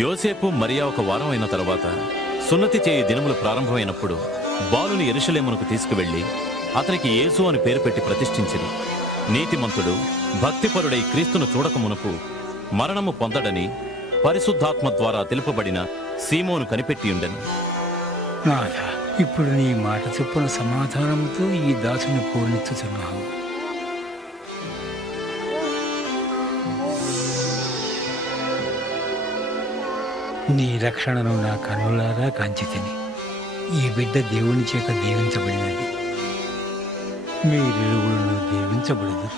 యోసేపు మరియా ఒక వారం అయిన తరువాత సున్నతి చేయు దినములు ప్రారంభమైనప్పుడు బాలుని యెరూషలేమునకు తీసుకువెళ్లి అతనికి యేసు అని పేరు పెట్టి ప్రతిష్ఠించిరి. నీతిమంతుడు భక్తిపరుడై క్రీస్తును చూడకమునకు మరణము పొందడని పరిశుద్ధాత్మ ద్వారా తెలుపబడిన సీమోను కనిపెట్టియుండెను. నాథా, ఇప్పుడు నీ మాట చొప్పున సమాధానముతో ఈ దాసుని పూర్ణించుచున్నావు. నీ రక్షణను నా కన్నులారా కాంచితిని. ఈ బిడ్డ దేవుని చేత దీవించబడినది. మీరిరువురు దీవించబడదు.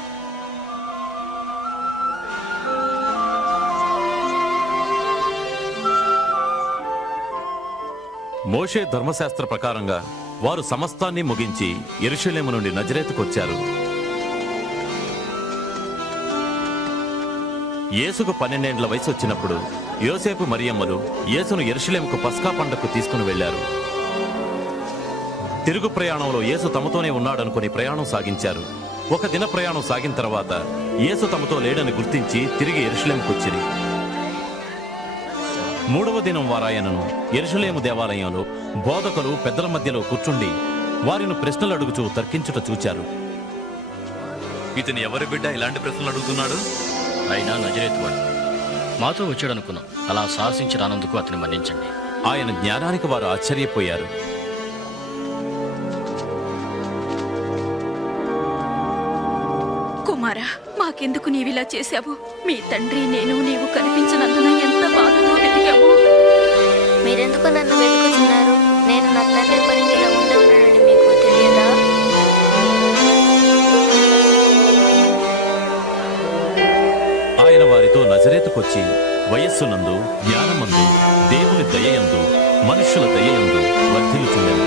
మోషే ధర్మశాస్త్ర ప్రకారంగా వారు సమస్తాన్ని ముగించి యెరూషలేము నుండి నజరేతుకొచ్చారు. యేసుకు 12 ఏండ్ల వయసు వచ్చినప్పుడు యోసేపు మరియమ్మలు యేసును యెరూషలేముకు పస్కా పండగకు తీసుకుని వెళ్లారు. తిరుగు ప్రయాణంలో యేసు తమతోనే ఉన్నాడనుకుని ప్రయాణం సాగించారు. ఒక దిన ప్రయాణం సాగిన తర్వాత యేసు తమతో లేడని గుర్తించి తిరిగి యెరూషలేముకొచ్చిరి. 3వ దినం వారాయనను యెరూషలేము దేవాలయంలో బోధకులు పెద్దల మధ్యలో కూర్చుండి వారిని ప్రశ్నలు అడుగుచూ తర్కించుట చూచారు. ఇతను ఎవరి బిడ్డ ఇలాంటి ప్రశ్నలు అడుగుతున్నాడు? ఆయన నజరేతువాడు. మాతో వచ్చాడనుకున్నాం. అలా సాహసించి రానందుకు అతన్ని మన్నించండి. ఆయన జ్ఞానానికి వారు ఆశ్చర్యపోయారు. కుమారా, మాకెందుకు నీవిలా చేశావు? మీ తండ్రి నేను నీవు కనిపించినందున ఎంత బాధతో వెతికాము. మీరెందుకు నన్ను వెతుకుతున్నారు? నేను నా తండ్రి పని మీద ఉండవునని మీకు తెలియదా? ఆయన వారితో నజరేతుకొచ్చి వయస్సునందు జ్ఞానమందు దేవుని దయయందు మనుష్యుల దయయందు వర్ధిల్లుచుండెను.